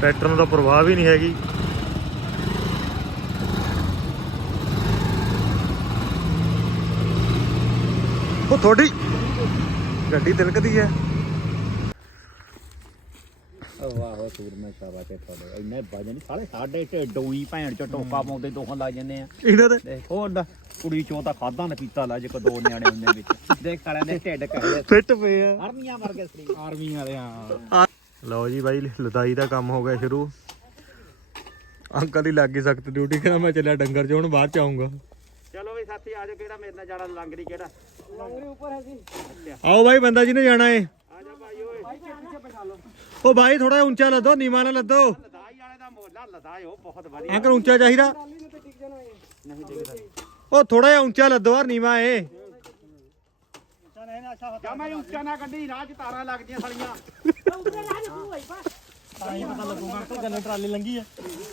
Tractor ਨੂੰ ਤਾਂ ਪ੍ਰਵਾਹ ਵੀ ਨਹੀਂ ਹੈਗੀ। ਉਹ ਤੁਹਾਡੀ ਗੱਡੀ ਤਿਲਕਦੀ ਹੈ। ਵਾਹ ਸੂਰ ਮੈਂ ਸ਼ਾਬਾ ਤੇ ਤੁਹਾਡੇ ਇੰਨੇ ਵਜਨ ਸਾਲੇ ਸਾਡੇ ਢਿੱਡੋਂ ਹੀ ਭੈਣ ਚ ਟੋਕਾ ਪਾਉਂਦੇ ਦੋਹਾਂ ਲੱਗ ਜੰਨੇ ਆ। ਇਹਨਾਂ ਦੇ? ਦੇਖ ਲੈ, ਕੁੜੀ ਚੋਂ ਤਾਂ ਖਾਦਾ ਨਾ ਪੀਤਾ ਲਾ ਜੇ ਕੋ ਦੋ ਨਿਆਣੇ ਹੁੰਦੇ ਵਿੱਚ। ਦੇਖ ਸਾਲਿਆਂ ਦੇ ਢਿੱਡ ਕਹੇ ਫਿੱਟ ਪਏ ਆ। ਆਰਮੀਆਂ ਵਰਗੇ ਸਰੀਰ। ਆਰਮੀ ਵਾਲੇ ਹਾਂ। ਲਓ ਜੀ ਬਾਈ ਲਦਾਈ ਦਾ ਕੰਮ ਹੋ ਗਿਆ ਸ਼ੁਰੂ। ਅੰਕਲ ਦੀ ਲੱਗ ਗਈ ਸਖਤ ਡਿਊਟੀ ਕਹਿੰਦਾ ਮੈਂ ਚੱਲਿਆ ਡੰਗਰ ਚੋਣ ਬਾਅਦ ਚ ਆਉਂਗਾ ਚਲੋ ਵੀ ਸਾਥੀ ਆਜੋ ਕਿਹੜਾ ਮੇਰੇ ਨਾਲ ਜਾਣਾ ਲੰਗੜੀ ਕਿਹੜਾ? ਲੰਗੜੀ ਉੱਪਰ ਹੈ ਜੀ। ਆਓ ਬਾਈ ਬੰਦਾ ਜੀ ਨੇ ਜਾਣਾ ਏ। ਆਜਾ ਭਾਈ ਓਏ। ਭਾਈ ਪਿੱਛੇ ਬਿਠਾ ਲਓ। ਉਹ ਬਾਈ ਥੋੜਾ ਉੱਚਾ ਲੱਦੋ ਨੀਵਾਂ ਨਾ ਲੱਦੋ। ਲਦਾਈ ਵਾਲੇ ਦਾ ਮੋਲਾ ਲਦਾਈ ਉਹ ਬਹੁਤ ਵਧੀਆ। ਅੰਕਲ ਉੱਚਾ ਚਾਹੀਦਾ। ਨਹੀਂ ਉਹ ਥੋੜਾ ਜਿਹਾ ਉੱਚਾ ਲੱਦੋ ਯਾਰ ਨੀਵਾਂ ਏ। ਜਾਂ ਮੈਂ ਉੱਚਾ ਨਾ ਕੱਢੀ ਰਾਹ ਚ ਤਾਰਾਂ ਲੱਗਦੀਆਂ ਸਲੀਆਂ। ਟਰਾਲੀ ਲੰਗੀ ਆ।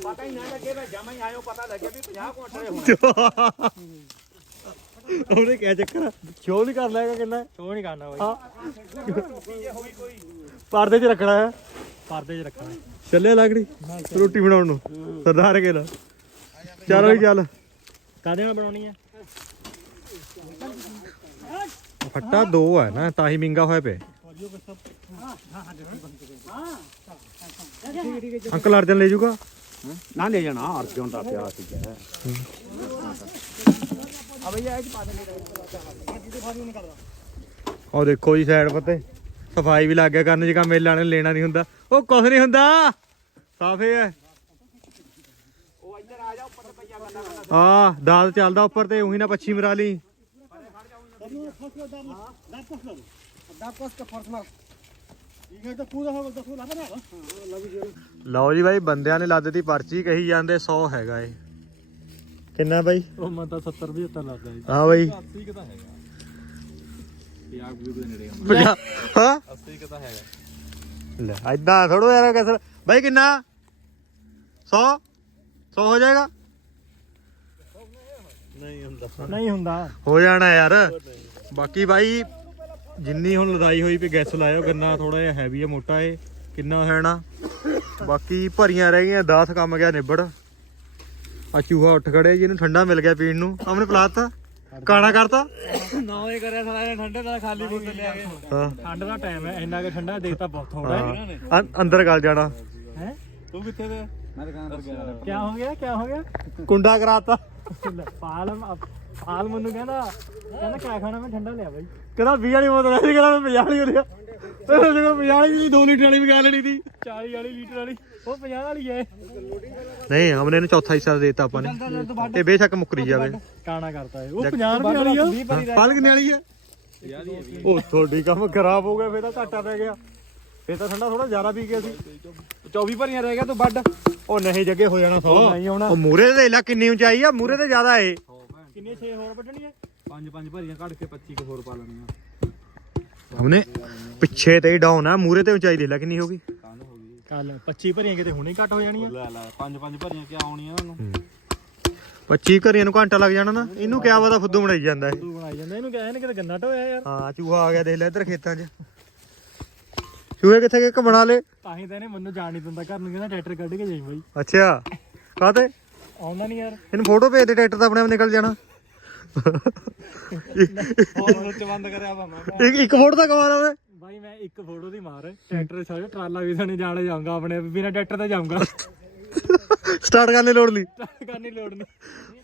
ਪਤਾ ਹੀ ਨਾ ਲੱਗੇ ਮੈਂ ਜਮਾ ਹੀ ਆਇਓ ਪਤਾ ਲੱਗੇ ਵੀ 50 ਕੁਇੰਟਲ ਹੋਣਾ। ਉਹਨੇ ਕਿਆ ਚੱਕਰ ਆ। ਸ਼ੋਅ ਨਹੀਂ ਕਰ ਲੈਗਾ ਕਿੰਨਾ? ਸ਼ੋਅ ਨਹੀਂ ਕਰਨਾ ਬਾਈ। ਹਾਂ। ਪਰਦੇ 'ਚ ਰੱਖਣਾ ਹੈ? ਪਰਦੇ 'ਚ ਰੱਖਣਾ। ਚੱਲਿਆ ਲੱਗੜੀ ਰੋਟੀ ਬਣਾਉਣ ਨੂੰ। ਸਰਦਾਰ ਕੇ ਲਾ ਚੱਲ ਬਈ ਚੱਲ। ਕਾਦੇ ਨਾਲ ਬਣਾਉਣੀ ਆ? ਫੱਟਾ ਦੋ ਹੈ ਨਾ ਤਾਂ ਹੀ ਮਿੰਗਾ ਹੋਇਆ ਪਿਆ। ਅੰਕਲ ਅਰਜਨ ਲੈ ਜੂਗਾ? ਨਾ ਲੈ ਜਾਣਾ ਅਰਜਨ ਦਾ ਪਿਆ ਸੀ। ਉਹ ਦੇਖੋ ਜੀ ਸਾਈਡ ਪੱਤੇ। ਸਫ਼ਾਈ ਵੀ ਲੱਗ ਗਿਆ ਕਰਨ ਜਿਹਾ ਮੇਲਾ ਨੇ ਲੈਣਾ ਨਹੀਂ ਹੁੰਦਾ। ਉਹ ਕੁਝ ਨਹੀਂ ਹੁੰਦਾ। ਸਾਫੇ ਹੈ। ਉਹ ਇੱਧਰ ਆ ਜਾ ਉੱਪਰ ਹਾਂ ਦਾਲ ਚੱਲਦਾ ਉੱਪਰ ਤੇ ਉਹੀ ਨਾ ਪੱਛੀ ਮਰਾ ਲਈ ਲਓ ਜੀ ਬਾਈ ਬੰਦਿਆਂ ਨੇ ਲੱਦਤੀ ਪਰਚੀ ਕਹੀ ਜਾਂਦੇ 100 ਹੈਗਾ ਏ ਕਿੰਨਾ ਬਾਈ? ਉਹ ਮੈਂ ਤਾਂ 70 75 ਲੱਗਦਾ ਜੀ। ਹਾਂ ਬਾਈ। 80 ਕਿਤਾ ਹੈਗਾ। ਪਿਆਗ ਵੀ ਦੇ ਨੇੜੇ ਪੰਜਾਹ- ਹਾਂ? 80 ਕਿਤਾ ਹੈਗਾ। ਲੈ ਐਦਾਂ ਥੋੜੋ ਯਾਰ ਕਸਰ ਬਾਈ ਕਿੰਨਾ? 100 100 ਹੋ ਜਾਏਗਾ? ਨਹੀਂ ਹੁੰਦਾ। ਨਹੀਂ ਹੁੰਦਾ। ਹੋ ਜਾਣਾ ਯਾਰ। ਬਾਕੀ ਬਾਈ ਜਿੰਨੀ ਹੁਣ ਲੜਾਈ ਹੋਈ ਵੀ ਗੈਸ ਲਾਇਓ ਗੰਨਾ ਥੋੜਾ ਜਿਹਾ ਹੈਵੀ ਹੈ ਮੋਟਾ ਏ ਕਿੰਨਾ ਹੋਣਾ। ਬਾਕੀ ਭਰੀਆਂ ਰਹਿ ਗਈਆਂ 10 ਕੰਮ ਗਿਆ ਨਿਬੜ। ਆ ਚੂਹਾ ਉੱਠ ਖੜਿਆ ਜੀ ਇਹਨੂੰ ਠੰਡਾ ਮਿਲ ਗਿਆ ਪੀਣ ਨੂੰ। ਆਮਨੇ ਪਲਾਤਾ। ਕਾਣਾ ਕਰਤਾ। ਨਾ ਇਹ ਕਰਿਆ ਸਾਰਾ ਠੰਡੇ ਨਾਲ ਖਾਲੀ ਬੋਤਲ ਲਿਆ ਕੇ ਹਾਂ। ਠੰਡ ਦਾ ਟਾਈਮ ਹੈ ਇੰਨਾ ਕਿ ਠੰਡਾ ਦੇਤਾ ਬਹੁਤ ਥੋੜਾ ਹਾਂ। ਅੰਦਰ ਗਲ ਜਾਣਾ। ਹੈ? ਤੂੰ ਕਿੱਥੇ ਤੇ ਮੈਂ ਦੁਕਾਨ ਪਰ ਗਿਆ ਕੀ ਹੋ ਗਿਆ ਕੀ ਹੋ ਗਿਆ? ਕੁੰਡਾ ਕਰਾਤਾ। ਲੈ, ਪਾਲ ਮੈਨੂੰ ਕਹਿੰਦਾ ਕਹਿੰਦਾ ਕਿਆ ਖਾਣਾ ਮੈਂ ਠੰਡਾ ਲਿਆ ਬਾਈ। ਕਹਿੰਦਾ 20 ਵਾਲੀ ਬੋਤਲ ਐ ਸੀ ਕਹਿੰਦਾ ਮੈਂ 50 ਵਾਲੀ ਹੋ ਰਿਹਾ ਉਹ ਜਿਹੜਾ 50 ਵਾਲੀ ਦੀ 2 ਲੀਟਰ ਵਾਲੀ ਵੀ ਗਾ ਲੈਣੀ ਸੀ। 40 ਵਾਲੀ ਲੀਟਰ ਵਾਲੀ ਉਹ 50 ਵਾਲੀ ਹੈ ਨਹੀਂ ਹਮਨੇ ਇਹਨੂੰ ਚੌਥਾ ਹਿੱਸਾ ਦਿੱਤਾ ਆਪਾਂ ਨੇ। ਇਹ ਬੇਸ਼ੱਕ ਮੁੱਕਰੀ ਜਾਵੇ। ਕਾਣਾ ਕਰਤਾ ਹੈ ਉਹ 50 ਰੁਪਏ ਵਾਲੀ ਆ। ਪਾਲ ਕਿੰਨੇ ਵਾਲੀ ਹੈ ਉਹ ਤੁਹਾਡੀ ਕੰਮ ਖਰਾਬ ਹੋ ਗਿਆ ਫੇਰ ਤਾਂ ਘਾਟਾ ਪੈ ਗਿਆ। ਫੇਰ ਤਾਂ ਠੰਡਾ ਥੋੜਾ ਜ਼ਿਆਦਾ ਪੀ ਗਿਆ ਸੀ। 24 ਭਰੀਆਂ ਰਹਿ ਗਿਆ ਤੂੰ ਵੱਡ ਉਹ ਨਹੀਂ ਜੱਗੇ ਹੋ ਜਾਣਾ 100 ਨਹੀਂ ਹੋਣਾ। ਉਹ ਮੂਰੇ ਦੇ ਲਾ ਕਿੰਨੀ ਉਚਾਈ ਆ ਮੂਰੇ ਤੇ ਜ਼ਿਆਦਾ ਏ। ਕਿੰਨੇ 6 ਹੋਰ ਵੱਢਣੀਆਂ ਪੰਜ ਪੰਜ ਭਰੀਆਂ ਕੱਢ ਕੇ 25 ਕੁ ਹੋਰ ਪਾ ਲੈਣੀਆਂ। ਉਹਨੇ ਪਿੱਛੇ ਤੇ ਹੀ ਡਾਊਨ ਆ ਮੂਰੇ ਤੇ ਉਚਾਈ ਦੇ ਲਾ ਕਿੰਨੀ ਹੋ ਗਈ। ਕੱਲ ਹੋ ਗਈ। ਕੱਲ 25 ਭਰੀਆਂ ਕਿਤੇ ਹੁਣੇ ਘੱਟ ਹੋ ਜਾਣੀਆਂ। ਲੈ ਲੈ ਪੰਜ ਪੰਜ ਭਰੀਆਂ ਕਿ ਆਉਣੀਆਂ ਉਹਨੂੰ। 25 ਘਰੀਆਂ ਨੂੰ ਘੰਟਾ ਲੱਗ ਜਾਣਾ ਨਾ ਇਹਨੂੰ ਕਿਆ ਪਤਾ ਫੁੱਦੂ ਬਣਾਈ ਜਾਂਦਾ ਇਹ। ਤੂੰ ਬਣਾਈ ਜਾਂਦਾ ਇਹਨੂੰ ਕਹਿੰਦੇ ਕਿਤੇ ਗੰਨਾ ਢੋਇਆ ਯਾਰ। ਹਾਂ ਚੂਹਾ ਆ ਗਿਆ ਦੇਖ ਲੈ ਇੱਧਰ ਖੇਤਾਂ 'ਚ। ਚੂਹੇ ਕਿੱਥੇ ਗਏ ਬਣਾ ਲੇ। ਤਾਂ ਹੀ ਤਾਂ ਇਹਨੇ ਮੈਨੂੰ ਜਾਣ ਨਹੀਂ ਦਿੰਦਾ ਘਰ ਨੂੰ ਕਹਿੰਦਾ ਟਰੈਕਟਰ ਕੱਢ ਕੇ ਜਾਈ ਬਾਈ। ਅੱਛਾ ਕਾਤੇ ਆਉਂਦਾ ਨਹੀਂ ਯਾਰ। ਇਹਨੂੰ ਫੋਟੋ ਭੇਜ ਦੇ ਟਰੈਕਟਰ ਦਾ ਆਪਣੇ ਆਪ ਨਿਕਲ ਜਾਣਾ। ਸੁੱਚ ਬੰਦ ਕਰਿਆ ਵਾ ਮੈਂ ਇੱਕ ਇੱਕ ਫੋਟੋ ਦਾ ਕਮਾਲ ਆ ਓਏ ਬਾਈ ਮੈਂ ਇੱਕ ਫੋਟੋ ਦੀ ਮਾਰ। ਟਰੈਕਟਰ ਸਾਰੇ ਟਰਾਲਾ ਵੀ ਸਣੇ ਜਾਣੇ ਜਾਊਂਗਾ ਆਪਣੇ ਬਿਨਾ ਟਰੈਕਟਰ ਤੇ ਜਾਊਂਗਾ। ਸਟਾਰਟ ਕਰਨ ਦੀ ਲੋੜ ਨਹੀਂ। ਕਰਨੀ ਲੋੜ ਨਹੀਂ।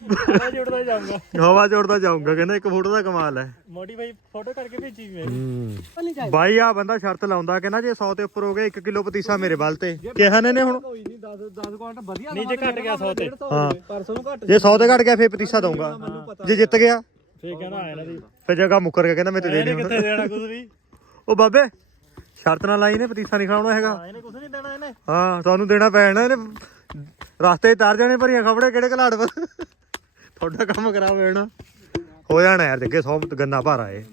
ਹਵਾ ਜੁੜਦਾ ਜਾਊਂਗਾ। ਹਵਾ ਜੋੜਦਾ ਜਾਊਂਗਾ ਕਹਿੰਦਾ ਇੱਕ ਫੋਟੋ ਦਾ ਕਮਾਲ ਹੈ। ਮੋਟੀ ਬਾਈ ਫੋਟੋ ਕਰਕੇ ਭੇਜੀ ਮੈਂ। ਬਾਈ ਆ ਬੰਦਾ ਸ਼ਰਤ ਲਾਉਂਦਾ ਕਹਿੰਦਾ ਜੇ 100 ਤੇ ਉੱਪਰ ਹੋ ਗਿਆ 1 ਕਿਲੋ ਪਤੀਸਾ ਮੇਰੇ ਵੱਲ ਤੇ। ਕਿਹਾ ਨੇ ਨੇ ਹੁਣ? ਕੋਈ ਨਹੀਂ 10 10 ਕੁਆਂਟ ਵਧੀਆ ਨਹੀਂ ਜੇ ਘਟ ਗਿਆ 100 ਤੇ। ਹਾਂ। ਪਰਸੋਂ ਨੂੰ ਘਟ ਜੇ 100 ਤੇ ਘਟ ਗਿਆ ਫੇਰ ਪਤੀਸਾ ਦਊਂਗਾ। ਜੇ ਜਿੱਤ ਗਿਆ? ਫੇਰ ਕਹਿੰਦਾ ਆਇਆ ਨਾ ਦੀ ਫੇਰ ਜਗ੍ਹਾ ਮੁੱਕਰ ਕੇ ਕਹਿੰਦਾ ਮੈਂ ਤੇ ਦੇ ਇਹਨੇ ਨਹੀਂ ਕਿੱਥੇ ਦੇਣਾ ਕੁਝ ਵੀ? ਉਹ ਬਾਬੇ ਸ਼ਰਤ ਨਾਲ ਲਾਈ ਨੇ ਪਤੀਸਾ ਨਹੀਂ ਖਾਣਾ ਹੈਗਾ। ਇਹਨੇ ਕੁਝ ਨਹੀਂ ਦੇਣਾ ਇਹਨੇ। ਹਾਂ ਤੁਹਾਨੂੰ ਦੇਣਾ ਪੈਣਾ ਇਹਨੇ ਰਸਤੇ 'ਚ ਤਾਰ ਜਾਣੇ ਭਰੀਆਂ ਖਬੜੇ ਕਿਹੜੇ ਘਲਾੜ ਪਰ। ਤੁਹਾਡਾ ਕੰਮ ਖਰਾਬ ਹੋ ਜਾਣਾ ਹੋ ਜਾਣਾ ਯਾਰ ਜੱਗੇ 100 ਗੰਨਾ ਭਾਰਾ ਏ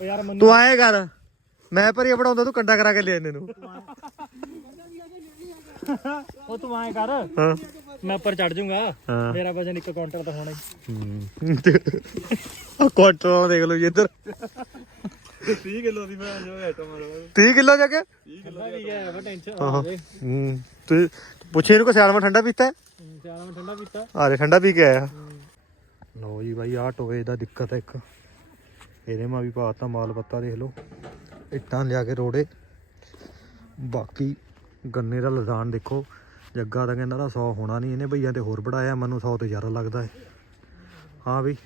ਉਹ ਯਾਰ ਮੈਨੂੰ ਤੂੰ ਆਏ ਕਰ ਮੈਂ ਭਰੀਆ ਬਣਾਉਂਦਾ ਤੂੰ ਕੰਡਾ ਕਰਾ ਕੇ ਲੈ ਇਹਨੇ ਨੂੰ ਉਹ ਤੂੰ ਐਂ ਕਰ ਹਾਂ। ਮੈਂ ਉੱਪਰ ਚੜ ਜਾਊਂਗਾ ਹਾਂ। ਮੇਰਾ ਵਜਨ ਇੱਕ ਕਾਊਂਟਰ ਤਾਂ ਹੋਣਾ ਹੀ। ਆ ਕੁਆਂਟਲ ਦੇਖ ਲਓ ਜੀ ਇੱਧਰ। 30 ਕਿਲੋ ਦੀ ਮੈਂ ਜੋ ਐਟਮ ਮਾਰਵਾ 30 ਕਿਲੋ ਜਾ ਕੇ 30 ਠੰਡਾ ਵੀ ਗਿਆ ਵਾ ਟੈਨਸ਼ਨ ਆਹੋ ਹੂੰ ਤੇ ਪੁੱਛੇ ਇਹਨੂੰ ਕੋ ਸਿਆਲ ਮੈਂ ਠੰਡਾ ਪੀਤਾ ਹੈ? ਮੈਂ ਠੰਡਾ ਪੀਤਾ। ਆ ਦੇ ਠੰਡਾ ਪੀ ਕੇ ਆਇਆ। ਲੋ ਜੀ ਬਾਈ ਆਹ ਟੋਏ ਦਾ ਦਿੱਕਤ ਹੈ ਇੱਕ। ਇਹਦੇ ਮਾ ਵੀ ਪਾਤਾ ਮਾਲ ਪੱਤਾ ਦੇਖ ਲਓ। ਇੱਟਾਂ ਲਿਆ ਕੇ ਰੋੜੇ। ਬਾਕੀ ਗੰਨੇ ਦਾ ਲਦਾਨ ਦੇਖੋ। ਜੱਗਾ ਤਾਂ ਕਹਿੰਦਾ ਦਾ 100 ਹੋਣਾ ਨਹੀਂ ਇਹਨੇ ਭਈਆਂ ਤੇ ਹੋਰ ਬੜਾਇਆ ਮੈਨੂੰ 100 ਤੇ ਜ਼ਿਆਦਾ ਲੱਗਦਾ ਹੈ। ਹਾਂ ਵੀ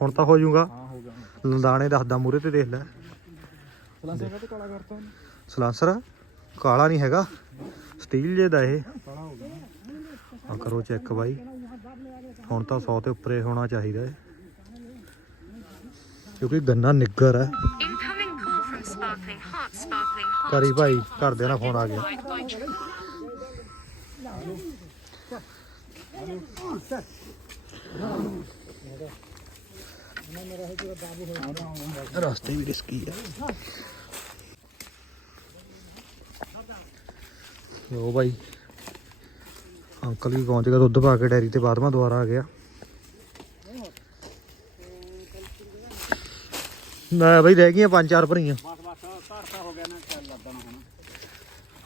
ਹੁਣ ਤਾਂ ਹੋ ਜਾਊਗਾ। ਹਾਂ ਹੋ ਗਿਆ ਲਦਾਨੇ ਦੱਸਦਾ ਮੂਰੇ ਤੇ ਦੇਖ ਲੈ। ਸਲਾਂਸਰ ਤੇ ਕਾਲਾ ਕਰਤਾ ਉਹਨੇ? ਸਲਾਂਸਰ ਕਾਲਾ ਨਹੀਂ ਹੈਗਾ ਸਟੀਲ ਜੇ ਦਾ ਇਹ। ਕਾਲਾ ਹੋ ਗਿਆ ਆ ਕਰੋ ਚੈੱਕ ਬਾਈ। ਹੁਣ ਤਾਂ 100 ਤੇ ਉੱਪਰੇ ਹੋਣਾ ਚਾਹੀਦਾ ਹੈ ਕਿਉਂਕਿ ਗੰਨਾ ਨਿੱਗਰ ਹੈ. ਕਰੀ ਭਾਈ ਘਰਦਿਆਂ ਦਾ ਫੋਨ ਆ ਗਿਆ. ਰਸਤੇ ਵੀ ਰਿਸਕੀ ਹੈ ਲੋ ਭਾਈ ਅੰਕਲ ਵੀ ਪਹੁੰਚ ਗਿਆ ਦੁੱਧ ਪਾ ਕੇ ਡੈਰੀ ਤੇ ਬਾਅਦ ਮੈਂ ਦੁਬਾਰਾ ਆ ਗਿਆ। ਨਾ ਭਾਈ ਰਹਿ ਗਈਆਂ ਪੰਜ ਚਾਰ ਭਰੀਆਂ।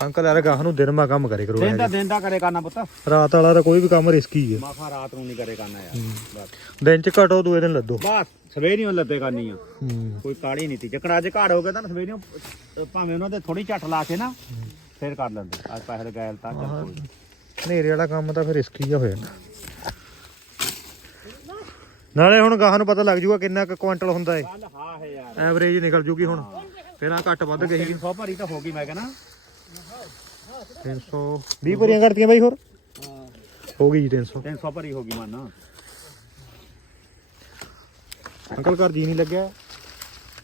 ਅੰਕਲ ਯਾਰ ਗਾਹ ਨੂੰ ਦਿਨ ਮਾ ਕੰਮ ਕਰੇ ਕਰੋ ਦਿਨ ਦਾ ਦਿਨ ਦਾ ਕਰੇ ਕਰਨਾ ਪੁੱਤ। ਰਾਤ ਵਾਲਾ ਤਾਂ ਕੋਈ ਵੀ ਕੰਮ ਰਿਸਕੀ ਹੈ ਮਾਖਾ ਰਾਤ ਨੂੰ ਨਹੀਂ ਕਰੇ ਕਰਨਾ ਯਾਰ। ਦਿਨ ਚ ਘਟੋ ਦੂਏ ਦਿਨ ਲੱਦੋ। ਬਸ ਸਵੇਰੇ ਹੀ ਲੱਦੇ ਕਰਨੀ ਆ। ਕੋਈ ਕਾਲੀ ਨਹੀਂ ਤੀ। ਜਕੜਾ ਜੇ ਘਾੜ ਹੋ ਗਿਆ ਤਾਂ ਸਵੇਰੇ ਭਾਵੇਂ ਉਹਨਾਂ ਦੇ ਥੋੜੀ ਝੱਟ ਲਾ ਕੇ ਨਾ ਫੇਰ ਕਰ ਲੈਂਦੇ। ਅੱਜ ਪੈਸੇ ਗੈਲ ਤਾਂ ਚੱਲ ਕੋਈ। ਹਨੇਰੇ ਵਾਲਾ ਕੰਮ ਤਾਂ ਫਿਰ ਰਿਸਕੀ ਜਿਹਾ ਹੋ ਜਾਂਦਾ। ਨਾਲੇ ਹੁਣ ਗਾਹ ਨੂੰ ਪਤਾ ਲੱਗ ਜੂਗਾ ਕਿੰਨਾ ਕੁ ਕੁਆਂਟਲ ਹੁੰਦਾ ਏ। ਹਾਂ ਹੈ ਯਾਰ। ਐਵਰੇਜ ਨਿਕਲ ਜੂਗੀ ਹੁਣ। ਪਹਿਲਾਂ ਘੱਟ ਵੱਧ ਗਈ। 300 ਭਰੀ ਤਾਂ ਹੋ ਗਈ ਮੈਂ ਕਹਿੰਦਾ। 300 20 ਭਰੀਆਂ ਕਰਤੀਆਂ ਬਾਈ ਹੋਰ? ਹੋ। ਗਈ ਜੀ 300 300 ਭਰੀ ਹੋ ਗਈ ਮੰਨ। ਅੰਕਲ ਘਰ ਜੀ ਨਹੀਂ ਲੱਗਿਆ।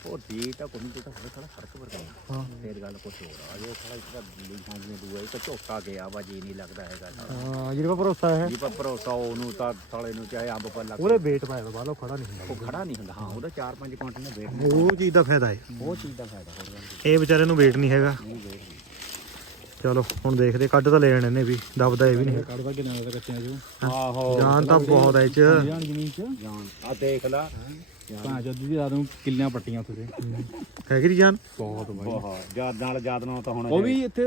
ਉਹ ਜੀ ਤਾਂ ਕੋਈ ਨਹੀਂ ਤਾਂ ਥੋੜਾ ਥੋੜਾ ਫ਼ਰਕ ਵਰਗਾ ਹਾਂ। ਫੇਰ ਗੱਲ ਕੁਛ ਹੋਰ ਆ ਜੇ ਥੋੜਾ ਇੱਕ ਤਾਂ ਲੀਹਾਂ ਜਿਹੀਆਂ ਦੂਆ ਇੱਕ ਝੋਕਾ ਗਿਆ ਵਾ ਜੀ ਨਹੀਂ ਲੱਗਦਾ ਹੈਗਾ ਸਾਲਾ। ਹਾਂ ਜਿਹਦੇ ਕੋਲ ਭਰੋਸਾ ਹੈ। ਜੀ ਪਰ ਭਰੋਸਾ ਉਹਨੂੰ ਤਾਂ ਸਾਲੇ ਨੂੰ ਚਾਹੇ ਅੰਬ ਪਰ ਲੱਗ ਉਹਦੇ ਵੇਟ ਪਾਇਆ ਵਾ ਬਾਹਰੋਂ ਖੜਾ ਨਹੀਂ ਉਹ ਹੁੰਦਾ ਖੜਾ ਨਹੀਂ ਹੁੰਦਾ ਹਾਂ ਉਹਦਾ 4-5 ਕੁਇੰਟਲ ਨੇ ਵੇਟ ਉਹ ਚੀਜ਼ ਦਾ ਫਾਇਦਾ ਹੈ। ਉਹ ਚੀਜ਼ ਦਾ ਫਾਇਦਾ ਹੋਰ ਗੱਲ ਨਹੀਂ। ਇਹ ਵਿਚਾਰੇ ਨੂੰ ਵੇਟ ਨਹੀਂ ਹੈਗਾ। ਨਹੀਂ ਵੇਟ ਨਹੀਂ। ਚਲੋ ਹੁਣ ਦੇਖਦੇ ਕੱਢ ਤਾਂ ਲੈ ਜਾਣੇ ਨੇ ਵੀ ਦਬਦਾ ਇਹ ਵੀ ਨਹੀਂ। ਕੱਢਦਾ ਕਿੰਨਾ ਦਾ ਕੱਚਿਆਂ ਚੋਂ? ਆਹੋ ਜਾਨ ਤਾਂ ਬਹੁਤ ਹੈ ਇਹ ਚ। ਜਾਨ ਜ਼ਮੀਨ ਚ। ਜਾਨ ਆ ਦੇਖ ਲਾ। ਭਾਂ ਜਦ ਦੀ ਰਾਤ ਨੂੰ ਕਿੱਲਿਆਂ ਪੱਟੀਆਂ ਉੱਥੇ ਤੇ। ਹੈਗੀ ਜਾਨ? ਬਹੁਤ ਬਾਈ। ਬਹੁਤ ਯਾਦ ਨਾਲ ਯਾਦ ਨਾਲ ਤਾਂ ਹੁਣ ਉਹ ਵੀ ਇੱਥੇ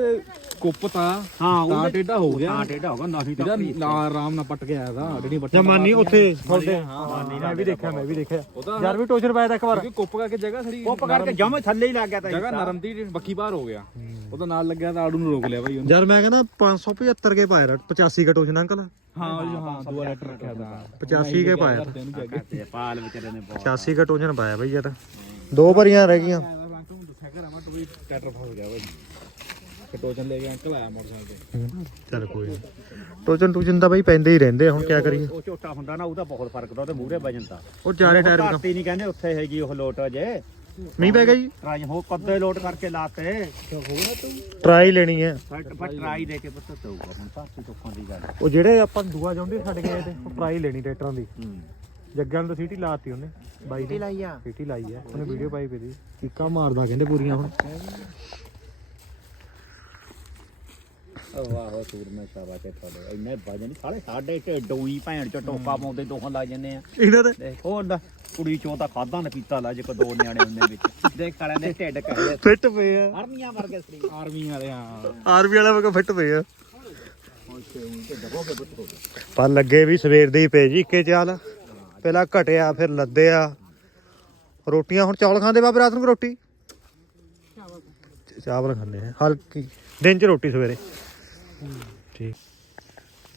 ਕੁੱਪ ਤਾਂ ਹਾਂ ਤਾਂ ਉਹ ਟੇਢਾ ਹੋ ਗਿਆ। ਤਾਂ ਟੇਢਾ ਹੋਗਾ ਨਹੀਂ ਤਾਂ ਇਹਦਾ ਨਾ ਆਰਾਮ ਨਾਲ ਪੱਟ ਕੇ ਆਇਆ ਦਾ ਜਿਹੜੀ ਪੱਟੀ ਜਮਾਨੀ ਉੱਥੇ ਤੁਹਾਡੇ ਹਾਂ ਮੈਂ ਵੀ ਦੇਖਿਆ ਮੈਂ ਵੀ ਦੇਖਿਆ। ਯਾਰ ਵੀ ਟੋਚਰ ਪਾਇਆ ਤਾਂ ਇੱਕ ਵਾਰ। ਕਿਉਂਕਿ ਕੁੱਪ ਕਰਕੇ ਜਗ੍ਹਾ ਥੜੀ ਉਹ ਪਕੜ ਕੇ ਜਮੇ ਥੱਲੇ ਹੀ ਲੱਗ ਗਿਆ ਤਾਂ ਜਗ੍ਹਾ ਨਰਮ ਦੀ ਬੱਕੀ ਬਾਹਰ ਹੋ ਗਿਆ। ਉਹਦਾ ਨਾਲ ਲੱਗਿਆ ਤਾਂ ਆੜੂ ਨੂੰ ਰੋਕ ਲਿਆ ਬਾਈ ਉਹਨੇ। ਯਾਰ ਮੈਂ ਕਹਿੰਦਾ 575 ਕੇ ਪਾਇਆ 85 ਕਾ ਟੋਚਨ ਅੰਕਲ। ਹਾਂ ਉਹ ਹਾਂ ਦੂਆ ਲੈਟਰ ਰੱਖਿਆ ਤਾਂ। 85 ਕੇ ਪਾਇਆ ਤਾ। ਤੈਨੂੰ ਤੇ ਪਾਲ ਵਿਚਾਰੇ ਨੇ ਬਹੁਤ। 85 ਕਾ ਪਾਇਆ ਬਈ ਯਾਰ ਦੋ ਭਰੀਆਂ ਰਹਿ ਗਈਆਂ। ਅੰਕਲ ਨੂੰ ਦੱਸਿਆ ਘਰਾਂ ਮੈਂ ਟੋਈ ਟਰੈਕਟਰ ਫਸ ਗਿਆ ਬਾਈ। ਕਟੋਚਨ ਲੈ ਕੇ ਅੰਕਲ ਆਇਆ ਮੋਟਰਸਾਈਕਲ ਤੇ। ਚੱਲ ਕੋਈ ਨੀ। ਟੋਚਨ ਟੂਚਨ ਤਾਂ ਬਈ ਪੈਂਦੇ ਹੀ ਰਹਿੰਦੇ ਆ, ਹੁਣ ਕੀ ਕਰੀਏ? ਉਹ ਝੋਟਾ ਹੁੰਦਾ ਨਾ ਉਹਦਾ ਬਹੁਤ ਫ਼ਰਕ ਦਾ ਉਹਦੇ ਮੂਹਰੇ ਵਜਨ ਦਾ ਉਹ ਚਾਰੇ ਟਾਇਰ ਵੀ ਧਰਤੀ ਨਹੀਂ ਕਹਿੰਦੇ ਉੱਥੇ ਹੈਗੀ ਉਹ ਲੋਟ ਅਜੇ ਕੰਮ- ਮੀਂਹ ਪੈ ਗਿਆ ਜੀ? ਟਰਾਈ ਹੋ ਕੱਦੇ ਲੋਟ ਕਰਕੇ ਲਾਤੇ। ਟਰਾਈ ਲੈਣੀ ਹੈ। ਟਰਾਈ ਦੇ ਕੇ ਪਤਾ ਤਊਗਾ ਹੁਣ ਧਰਤੀ ਤੋਖਾਂ ਦੀ ਗੱਲ। ਉਹ ਜਿਹੜੇ ਆਪਾਂ ਦੂਆ ਜਾਂਦੇ ਛੱਡ ਗਏ ਤੇ ਉਹ ਟਰਾਈ ਲੈਣੀ ਟਰੈਕਟਰਾਂ ਦੀ। ਹੂੰ। ਜੱਗਾਂ ਨੂੰ ਸੀਟੀ ਲਾਤੀ ਉਹਨੇ ਬਾਈ ਨੇ। ਲਾਈ ਆ। ਸੀਟੀ ਲਾਈ ਹੈ ਉਹਨੇ ਵੀਡੀਓ ਪਾਈ ਪਈ ਦੀ ਚੀਕਾਂ ਮਾਰਦਾ ਕਹਿੰਦੇ ਪੂਰੀਆਂ ਹੁਣ। ਵਾਹ ਸੂਰ ਮੈਂ ਸ਼ਾਬਾ ਤੇ ਤੁਹਾਡੇ ਇੰਨੇ ਵਜਨ ਸਾਲੇ ਸਾਡੇ ਢਿੱਡੋਂ ਹੀ ਭੈਣ ਚ ਟੋਕਾ ਪਾਉਂਦੇ ਦੋਹਾਂ ਲੱਗ ਜੰਨੇ ਆ। ਇਹਨਾਂ ਦੇ? ਦੇਖ ਹੋਰ ਲੈ ਕੁੜੀ ਚੋਂ ਤਾਂ ਖਾਦਾਂ ਨੇ ਪੀਤਾ ਲਾ ਜੇ ਕੋ ਦੋ ਨਿਆਣੇ ਹੁੰਦੇ ਵਿੱਚ। ਦੇਖ ਸਾਲਿਆਂ ਦੇ ਢਿੱਡ ਕਹੇ ਫਿੱਟ ਪਏ ਆ। ਅਰਮੀਆਂ ਵਰਗੇ ਸਰੀਰ। ਆਰਮੀ ਵਾਲੇ ਹਾਂ। ਆਰਮੀ ਵਾਲਾ ਵਰਗਾ ਫਿੱਟ ਪਏ ਆ। ਪਰ ਲੱਗੇ ਵੀ ਸਵੇਰ ਦੇ ਹੀ ਪਏ ਜੀ ਇੱਕੇ ਚਾਲ। ਪਹਿਲਾਂ ਘਟਿਆ ਫਿਰ ਲੱਦਿਆ। ਰੋਟੀਆਂ ਹੁਣ ਚੌਲ ਖਾਂਦੇ ਬਾਬੇ ਰਾਤ ਨੂੰ ਰੋਟੀ? ਚਾਵਲ ਖਾਂਦੇ ਆ। ਹਲਕੀ ਦਿਨ ਚ ਰੋਟੀ ਸਵੇਰੇ। ਠੀਕ।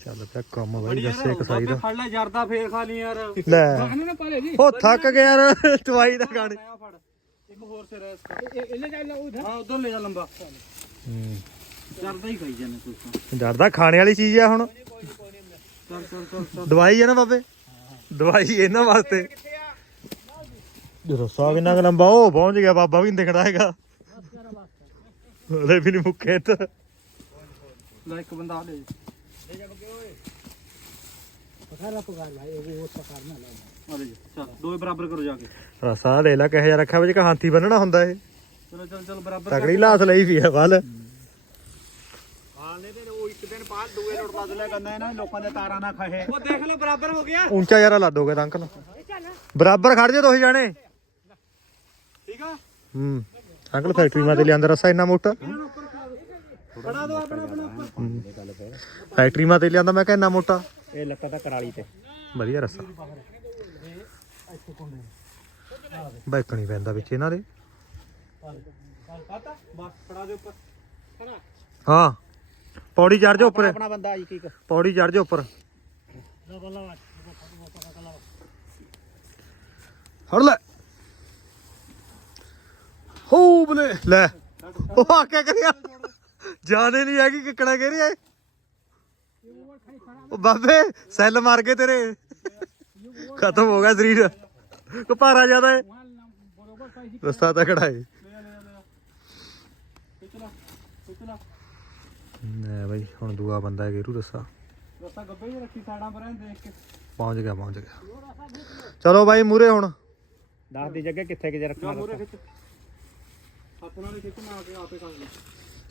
ਚੱਲ ਪਿਆ ਕੰਮ ਬਾਈ ਦੱਸੇ ਕਸਾਈ ਦਾ ਫੜ ਲੈ ਜਰਦਾ ਫੇਰ ਖਾ ਲਈ ਯਾਰ। ਲੈ। ਇਹਨੇ ਨਾ ਪਾ ਲਿਆ ਜੀ। ਉਹ ਥੱਕ ਗਿਆ ਯਾਰ ਦਵਾਈ ਦਾ ਗਾਣੇ ਆ ਫੜ। ਇੱਕ ਹੋਰ ਸਿਰ ਇਹਨੇ ਚੱਲ ਉਧਰ ਹਾਂ ਉਧਰ ਲੈ ਜਾ ਲੰਬਾ। ਜਰਦਾ ਹੀ ਖਾਈ ਜਾਂਦੇ ਤੁਸੀਂ ਡਰਦਾ ਖਾਣੇ ਵਾਲੀ ਚੀਜ਼ ਆ ਹੁਣ। ਚੱਲ ਚੱਲ ਚੱਲ ਚੱਲ। ਦਵਾਈ ਆ ਨਾ ਬਾਬੇ? ਦਵਾਈ ਇਹਨਾਂ ਵਾਸਤੇ। ਰਸਾ ਕਿੰਨਾ ਲੰਬਾ ਉਹ ਪਹੁੰਚ ਗਿਆ ਬਾਬਾ ਵੀ ਨੀ ਦਿਖਦਾ ਹੈਗਾ। ਉਹਦੇ ਵੀ ਨਹੀਂ ਮੁੱਕੇ ਇੱਧਰ। ਲੈ ਇੱਕ ਬੰਦਾ ਆ ਲੈ ਆ ਲੈ ਜੀ ਚੱਲ ਦੋਵੇਂ ਬਰਾਬਰ ਕਰੋ ਜਾ ਕੇ। ਰਸਾ ਲੈ ਲਾ ਕਹੇ ਜਾ ਰੱਖਿਆ ਵਿੱਚ ਹਾਥੀ ਬੰਨਣਾ ਹੁੰਦਾ ਇਹ। ਚਲੋ ਚੱਲ ਚੱਲ ਬਰਾਬਰ ਤਕੜੀ ਲਾਸ ਲਈ ਵੀ ਆ ਵੱਲ। ਹਾਲ ਨੇ ਤੇ ਉਹ ਇੱਕ ਦਿਨ ਬਾਅਦ ਦੂਏ ਲੋਟ ਲੱਦ ਲਿਆ ਕਰਨਾ ਇਹਨਾਂ ਲੋਕਾਂ ਦੇ ਤਾਰਾਂ ਨਾ ਖਹੇ। ਉਹ ਦੇਖ ਲੈ ਬਰਾਬਰ ਹੋ ਗਿਆ। ਉੱਚਾ ਯਾਰਾ ਲਾ ਦੋਗੇ ਤਾਂ ਅੰਕਲ। ਬਰਾਬਰ ਖੜ ਜਾ ਦੋਹੇ ਜਾਣੇ। ਠੀਕ ਆ? ਹੂੰ ਅੰਕਲ ਫੈਕਟਰੀ ਮਾ ਤੇ ਲਿਆਂਦਾ ਰਸਾ ਇੰਨਾ ਮੋਟਾ। ਫੜਾ ਦੋ ਆਪਣਾ ਆਪਣਾ ਉੱਪਰ ਫੈਕਟਰੀ ਮਾ ਤੇ ਲਿਆਂਦਾ ਮੈਂ ਕਿਹਾ ਇੰਨਾ ਮੋਟਾ। ਇਹ ਲੱਕਾ ਤਾਂ ਕਰਾਲੀ ਤੇ। ਵਧੀਆ ਰਸਾ। ਬੈਕਣੀ ਪੈਂਦਾ ਵਿੱਚ ਇਹਨਾਂ ਦੇ। ਪਾਤਾ ਬਸ ਫੜਾ ਦੇ ਉੱਪਰ ਹਾਂ ਪੌੜੀ ਚੜ ਜਾ ਉੱਪਰ। ਆਪਣਾ ਬੰਦਾ ਇੱਕ ਇੱਕ ਪੌੜੀ ਚੜ ਜਾ ਉੱਪਰ। ਫੜ ਲੈ। ਹੋ ਬਲੇ। ਲੈ। ਉਹ ਆ ਕੇ ਕਰਿਆ। ਜਾਣੇ ਨਹੀਂ ਹੈਗੀ ਕਿੱਕਣਾ ਕਹਿ ਰਿਹਾ ਉਹ ਬਾਬੇ ਸੈੱਲ ਮਾਰ ਕੇ ਤੇਰੇ। ਖਤਮ ਹੋ ਗਿਆ ਸਰੀਰ। ਕਪਾਰਾ ਜ਼ਿਆਦਾ ਏ। ਰਸਤਾ ਤਕੜਾ ਪਿਛਲਾ ਲੈ ਬਈ ਹੁਣ ਦੂਆ ਬੰਦਾ ਗੇਰੂ ਗੱਬੇ ਹੀ ਰੱਖੀ ਪਰ ਦੇਖ ਕੇ ਪਹੁੰਚ ਗਿਆ ਪਹੁੰਚ ਗਿਆ। ਚਲੋ ਬਾਈ ਮੂਰੇ ਹੁਣ। ਦੱਸ ਦੀ ਜਗ੍ਹਾ ਕਿੱਥੇ ਕਿ ਰੱਖਣਾ ਜਾ ਮੂਰੇ ਖਿੱਚ। ਹੱਥ ਨਾਲ ਹੀ ਖਿੱਚ ਨਾ ਕੇ ਆਪੇ ਕਰ ਲੈ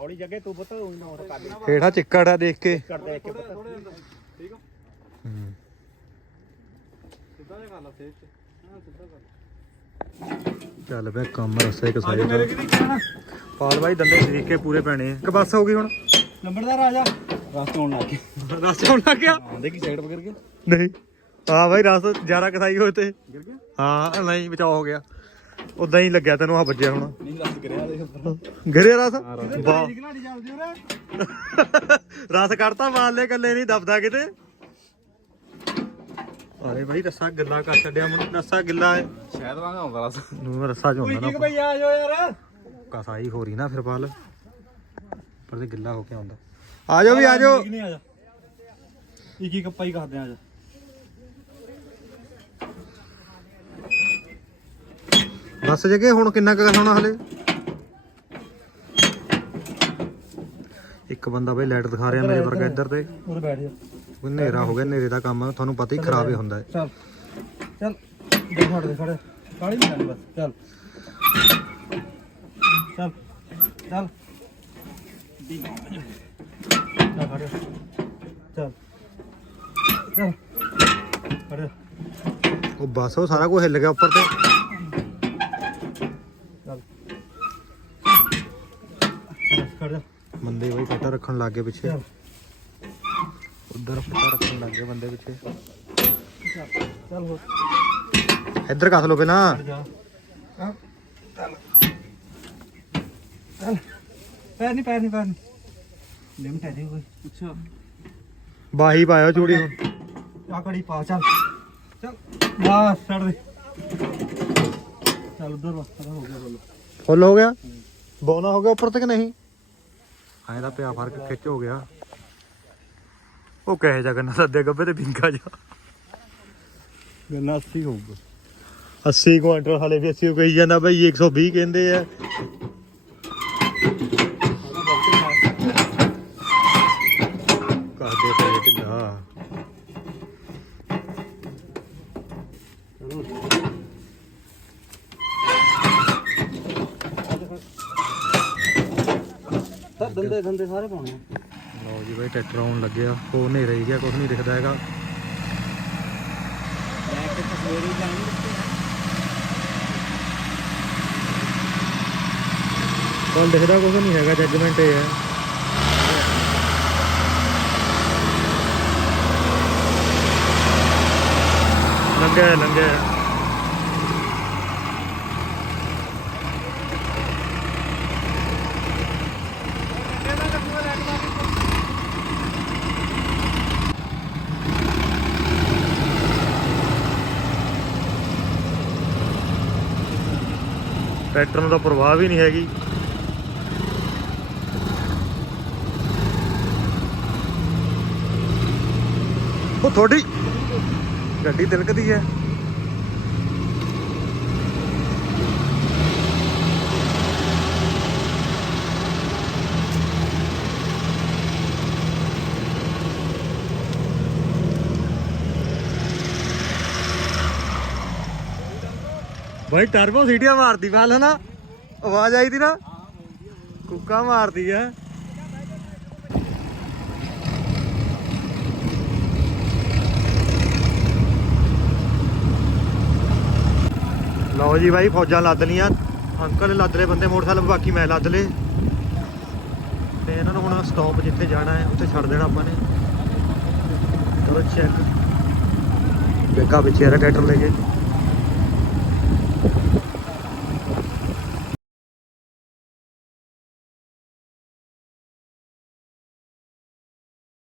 ਹੌਲੀ ਜਗ੍ਹਾ ਤੂੰ ਪੁੱਤ ਉਹ ਨਾ ਉਹ ਕਰ ਦੇ ਹੇਠਾਂ ਚਿੱਕੜ ਆ ਦੇਖ ਕੇ। ਕਰ ਦੇ ਕੇ ਪੁੱਤ। ਥੋੜੇ ਅੰਦਰ ਠੀਕ ਆ? ਹੂੰ। ਸਿੱਧਾ ਜਿਹਾ ਕਰ ਲਾ ਸੇਫ ਤੇ ਹਾਂ ਸਿੱਧਾ ਕਰ ਚੱਲ ਪਿਆ ਕੰਮ ਰਸੇ ਇੱਕ ਸਾਈਡ ਮੇਰੇ ਕਿਹਦੀ ਕਹਿਣਾ ਪਾਲ ਬਾਈ ਦੰਦੇ ਸ਼ਰੀਕੇ ਪੂਰੇ ਪੈਣੇ ਆ। ਕਿ ਬਸ ਹੋ ਗਈ ਹੁਣ। ਨੰਬਰਦਾਰ ਆ ਜਾ। ਰਸਤੇ ਆਉਣ ਲੱਗ ਗਿਆ ਰਸ ਆਉਣ ਲੱਗ ਗਿਆ। ਹਾਂ ਦੇਖੀ ਸਾਈਡ ਪਕੜ ਕੇ ਨਹੀਂ। ਹਾਂ ਬਾਈ ਰਸ 11 ਕਸਾਈ ਹੋਏ ਤੇ। ਗਿਰ ਗਿਆ? ਹਾਂ ਨਹੀਂ ਬਚਾਅ ਹੋ ਗਿਆ। ਉਦਾਂ ਹੀ ਲੱਗਿਆ ਤੈਨੂੰ ਆ ਵੱਜਿਆ ਹੁਣ। ਨਹੀਂ ਘਰੇ ਰਸ? ਵਾਹ ਚੱਲਦੀ ਰਸ ਕੱਢਤਾ ਮਾਰ ਲੈ ਕੱਲੇ ਨਹੀਂ ਦਬਦਾ ਕਿਤੇ। ਅਰੇ ਬਾਈ ਰੱਸਾ ਗਿੱਲਾ ਕਰ ਛੱਡਿਆ ਮੈਨੂੰ ਰੱਸਾ ਗਿੱਲਾ ਹੈ। ਸ਼ਾਇਦ ਵਾਂਗਾ ਆਉਂਦਾ ਰਸ। ਨੂੰ ਰੱਸਾ ਚ ਹੁੰਦਾ ਨਾ ਭਈ ਆ ਜਾਓ ਯਾਰ। ਕਸਾਈ ਹੋ ਰਹੀ ਨਾ ਫਿਰ ਪਾਲ ਪਰ ਤੇ ਗਿੱਲਾ ਹੋ ਕੇ ਆਉਂਦਾ। ਆ ਜਾਓ ਵੀ ਆ ਜਾਓ। ਨਹੀਂ ਆ ਜਾ। ਇੱਕ ਇੱਕ ਕੱਪਾ ਹੀ ਕਰਦੇ ਆ ਜਾ। ਬਸ ਜਗੇ ਹੁਣ ਕਿੰਨਾ ਕੁ ਹੋਣਾ ਹਲੇ? ਇੱਕ ਬੰਦਾ ਬਈ ਲਾਈਟ ਦਿਖਾ ਰਿਹਾ ਮੇਰੇ ਵਰਗਾ ਇੱਧਰ ਤੇ। ਉਰੇ ਬੈਠ ਜਾ। ਹਨੇਰਾ ਹੋ ਗਿਆ ਹਨੇਰੇ ਦਾ ਕੰਮ ਤੁਹਾਨੂੰ ਪਤਾ ਹੀ ਖਰਾਬ ਹੀ ਹੁੰਦਾ ਹੈ। ਚੱਲ ਚੱਲ ਦੇ ਫੜ ਦੇ ਫੜ ਕਾਲੀ ਨਹੀਂ ਕਰਨੀ ਬਸ ਚੱਲ। ਚੱਲ ਚੱਲ। ਚੱਲ ਫੜ ਚੱਲ। ਚੱਲ ਫੜ ਉਹ ਬਸ ਉਹ ਸਾਰਾ ਕੁਝ ਹਿੱਲ ਗਿਆ ਉੱਪਰ ਤੇ ਚੱਲ ਫੜ ਜਾ ਬੰਦੇ ਬਈ ਫੱਟਾ ਰੱਖਣ ਲੱਗ ਗਏ ਪਿੱਛੇ। ਚੱਲ ਉਧਰ ਫੱਟਾ ਰੱਖਣ ਲੱਗ ਗਏ ਬੰਦੇ ਪਿੱਛੇ। ਚੱਲ ਹੋ ਇੱਧਰ ਕੱਸ ਲੋ ਪਹਿਲਾਂ। ਜਾ ਹਾਂ ਚੱਲ ਚੱਲ ਪੈਰ ਨਹੀਂ ਪੈਰ ਨਹੀਂ ਪੈਰ ਨਹੀਂ। ਲਿਮਟ ਹੈ ਜੀ ਕੋਈ। ਅੱਛਾ। ਬਾਹੀ ਪਾਇਓ ਚੂੜੀ ਹੁਣ ਆ ਕੜੀ ਪਾ ਚੱਲ। ਚੱਲ। ਬਸ ਛੱਡ ਦੇ। ਚੱਲ ਉਧਰ ਵਾ। ਖੜਾ ਹੋ ਗਿਆ ਬੋਲੋ ਫੁੱਲ ਹੋ ਗਿਆ? ਬੋਨਾ ਹੋ ਗਿਆ ਉੱਪਰ ਤੱਕ ਨਹੀਂ? ਐਂ ਦਾ ਪਿਆ ਫ਼ਰਕ ਖਿੱਚ ਹੋ ਗਿਆ। ਉਹ ਕਹੇ ਜਾ ਕਰਨਾ ਸੱਦੇ ਗੱਬੇ ਤੇ ਬਿੰਗਾ ਜਾ। ਗੰਨਾ 80 ਹੋਊਗਾ। 80 ਕੁਆਂਟਲ ਹਲੇ ਵੀ 80 ਕਹੀ ਜਾਂਦਾ ਬਈ 120 ਕਹਿੰਦੇ ਆ। ਸਰ ਦੰਦੇ ਦੰਦੇ ਸਾਰੇ ਪਾਉਣੇ ਲਓ ਜੀ ਬਈ ਟਰੈਕਟਰ ਆਉਣ ਲੱਗਿਆ। ਉਹ ਹਨੇਰਾ ਹੀ ਗਿਆ ਕੁਝ ਨਹੀਂ ਦਿਖਦਾ ਹੈਗਾ। ਕੋਲ ਦਿਖਦਾ ਕੁਝ ਨਹੀਂ ਹੈਗਾ ਜੱਜਮੈਂਟ ਇਹ ਹੈ। ਲੰਘਿਆ ਲੰਘਿਆ ਟਰੈਕਟਰ ਨੂੰ ਤਾਂ ਪ੍ਰਵਾਹ ਵੀ ਨਹੀਂ ਹੈਗੀ। ਉਹ ਥੋੜੀ ਗੱਡੀ ਤਿਲਕਦੀ ਹੈ। ਬਾਈ ਟਰਬੋ ਸੀਟੀਆਂ ਮਾਰਦੀ ਵਾਲ ਹਨਾ? ਆਵਾਜ਼ ਆਈ ਦੀ ਨਾ? ਕੁੱਕਾ ਮਾਰਦੀ ਆ। ਲਓ ਜੀ ਬਾਈ, ਫੌਜਾਂ ਲੱਦ ਲੀਆਂ ਅੰਕਲ ਨੇ ਲੱਦ ਲਏ ਬੰਦੇ, ਮੋਟਰਸਾਈਕਲ ਬਾਕੀ ਮੈਂ ਲੱਦ ਲਏ। ਤੇ ਇਹਨਾਂ ਨੂੰ ਹੁਣ ਸਟਾਪ ਜਿੱਥੇ ਜਾਣਾ ਹੈ, ਉੱਥੇ ਛੱਡ ਦੇਣਾ ਆਪਾਂ ਨੇ। ਕਰੋ ਚੈੱਕ ਬੇਗਾ ਪਿੱਛੇ ਆ ਟਰੈਕਟਰ ਲੈ ਕੇ।